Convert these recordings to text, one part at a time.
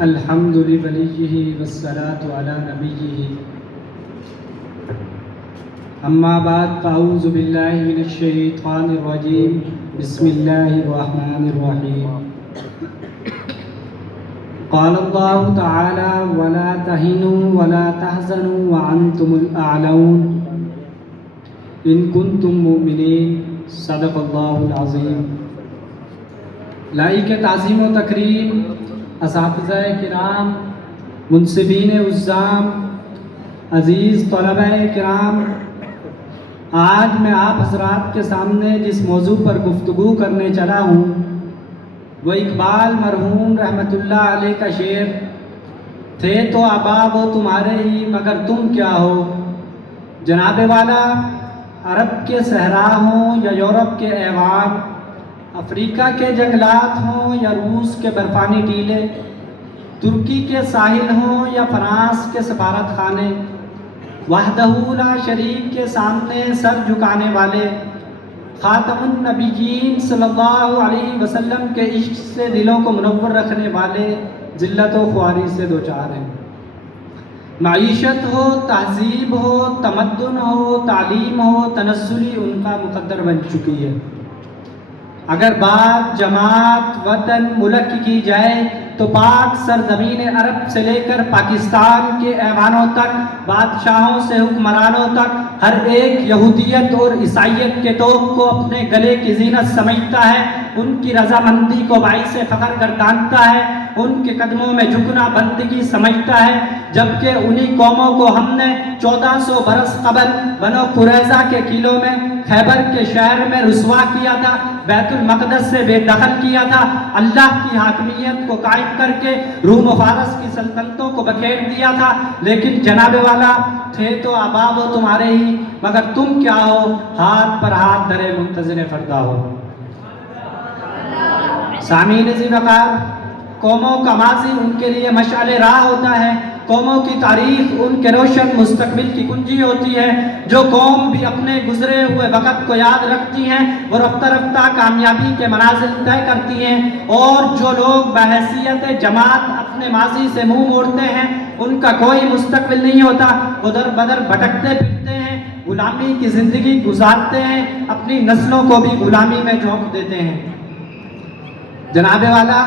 الحمد لوليه والصلاة على نبيه أما بعد فأعوذ بالله من الشيطان الرجيم بسم الله الرحمن الرحيم قال الله تعالى ولا تهنوا ولا تحزنوا وأنتم الأعلون إن كنتم مؤمنين صدق الله العظيم. لائق تعظیم و تکریم اساتذہ کرام، منصبین عزام، عزیز طلبہ کرام، آج میں آپ حضرات کے سامنے جس موضوع پر گفتگو کرنے چلا ہوں وہ اقبال مرحوم رحمۃ اللہ علیہ کا شعر تھے تو آبا وہ تمہارے ہی مگر تم کیا ہو. جناب والا، عرب کے صحرا ہوں یا یورپ کے ایوان، افریقہ کے جنگلات ہوں یا روس کے برفانی ٹیلے، ترکی کے ساحل ہوں یا فرانس کے سفارت خانے، وحدہ لا شریک کے سامنے سر جھکانے والے، خاتم النبیین صلی اللہ علیہ وسلم کے عشق سے دلوں کو منور رکھنے والے ذلت و خواری سے دوچار ہیں. معیشت ہو، تہذیب ہو، تمدن ہو، تعلیم ہو، تنزلی ان کا مقدر بن چکی ہے. اگر بات جماعت، وطن، ملک کی جائے تو پاک سرزمین عرب سے لے کر پاکستان کے ایوانوں تک، بادشاہوں سے حکمرانوں تک، ہر ایک یہودیت اور عیسائیت کے توپ کو اپنے گلے کی زینت سمجھتا ہے، ان کی رضامندی کو باعث فخر گردانتا ہے، ان کے قدموں میں جھکنا بندگی سمجھتا ہے. جبکہ انہی قوموں کو ہم نے 1400 برس قبل بنو قریظہ کے قلعوں میں، خیبر کے شہر میں رسوا کیا تھا، بیت المقدس سے بے دخل کیا تھا، اللہ کی حاکمیت کو قائم کر کے روم و فارس کی سلطنتوں کو بکھیر دیا تھا. لیکن جناب والا، تھے تو آبا وہ تمہارے ہی مگر تم کیا ہو، ہاتھ پر ہاتھ دھرے منتظر فردا ہو. سامعین ذی وقار، قوموں کا ماضی ان کے لیے مشعل راہ ہوتا ہے، قوموں کی تاریخ ان کے روشن مستقبل کی کنجی ہوتی ہے. جو قوم بھی اپنے گزرے ہوئے وقت کو یاد رکھتی ہیں وہ رفتہ رفتہ کامیابی کے منازل طے کرتی ہیں، اور جو لوگ بحیثیت جماعت اپنے ماضی سے منہ موڑتے ہیں ان کا کوئی مستقبل نہیں ہوتا. ادھر بدر بھٹکتے پھرتے ہیں، غلامی کی زندگی گزارتے ہیں، اپنی نسلوں کو بھی غلامی میں جھونک دیتے ہیں. جناب والا،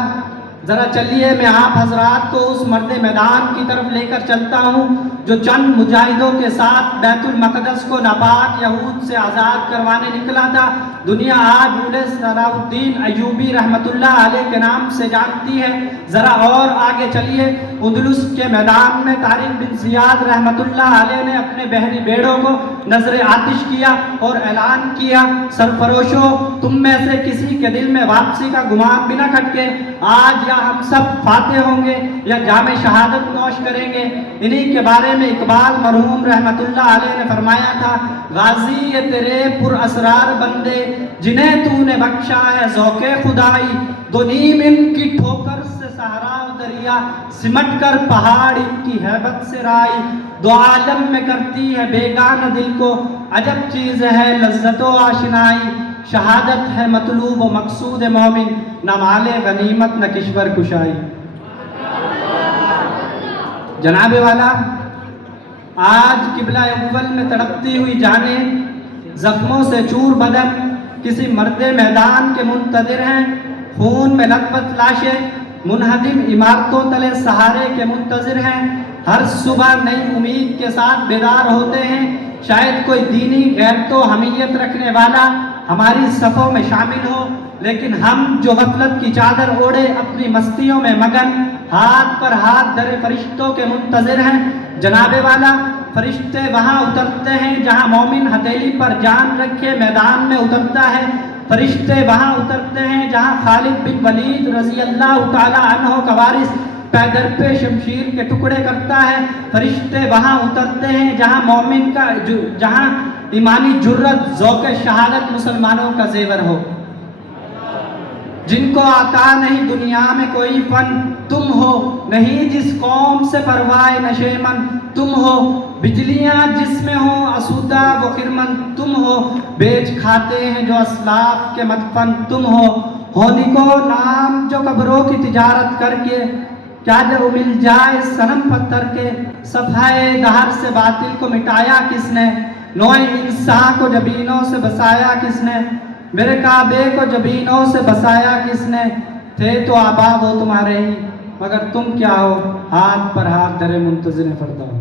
ذرا چلیے میں آپ حضرات کو اس مرد میدان کی طرف لے کر چلتا ہوں جو چند مجاہدوں کے ساتھ بیت المقدس کو ناپاک یہود سے آزاد کروانے نکلا تھا. دنیا آج صلاح الدین ایوبی رحمۃ اللہ علیہ کے نام سے جانتی ہے. ذرا اور آگے چلیے، اندلس کے میدان میں طارق بن زیاد رحمۃ اللہ علیہ نے اپنے بحری بیڑوں کو نظر آتش کیا اور اعلان کیا، سرفروشوں، تم میں سے کسی کے دل میں واپسی کا گمان بھی نہ کھٹکے، آج یا ہم سب فاتح ہوں گے یا جام شہادت نوش کریں گے. انہی کے بارے میں اقبال مرحوم رحمۃ اللہ علیہ نے فرمایا تھا، غازی یہ تیرے پر اسرار بندے جنہیں تو نے بخشا ہے ذوق خدائی، دو نیم ان کی ٹھوکر سے صحرا و دریا، سمٹ کر پہاڑ ان کی ہیبت سے رائی، دو عالم میں کرتی ہے بیگانہ دل کو عجب چیز ہے لذت و آشنائی، شہادت ہے مطلوب و مقصود مومن، نہ مال غنیمت نہ کشور کشائی. جناب والا، آج قبلہ اول میں تڑپتی ہوئی جانیں، زخموں سے چور بدن کسی مرد میدان کے منتظر ہیں، خون میں لطپت لاشیں منہدم عمارتوں تلے سہارے کے منتظر ہیں. ہر صبح نئی امید کے ساتھ بیدار ہوتے ہیں، شاید کوئی دینی غیرت و حمیت رکھنے والا ہماری صفوں میں شامل ہو، لیکن ہم جو غفلت کی چادر اوڑھے اپنی مستیوں میں مگن، ہاتھ پر ہاتھ دھرے فرشتوں کے منتظر ہیں. جناب والا، فرشتے وہاں اترتے ہیں جہاں مومن ہتھیلی پر جان رکھے میدان میں اترتا ہے، فرشتے وہاں اترتے ہیں جہاں خالد بن ولید رضی اللہ تعالی عنہ کا وارث پیدر پہ شمشیر کے ٹکڑے کرتا ہے، فرشتے وہاں اترتے ہیں جہاں مومن کا جہاں ایمانی جرت ذوق شہادت مسلمانوں کا زیور ہو. جن کو آتا نہیں دنیا میں کوئی فن تم ہو، نہیں جس قوم سے پرواہ نشیمن تم ہو، بجلیاں جس میں ہو آسودہ و خرمن تم ہو، بیچ کھاتے ہیں جو اسلاف کے مدفن تم ہو، ہونی کو نام جو قبروں کی تجارت کر کے کیا جب مل جائے صنم پتھر کے صفحۂ دہر سے باطل کو مٹایا کس نے؟ نوع انسان کو جبینوں سے بسایا کس نے؟ میرے کعبے کو جبینوں سے بسایا کس نے؟ تھے تو آبا وہ تمہارے ہی، مگر تم کیا ہو؟ ہاتھ پر ہاتھ دھرے منتظر فردوس۔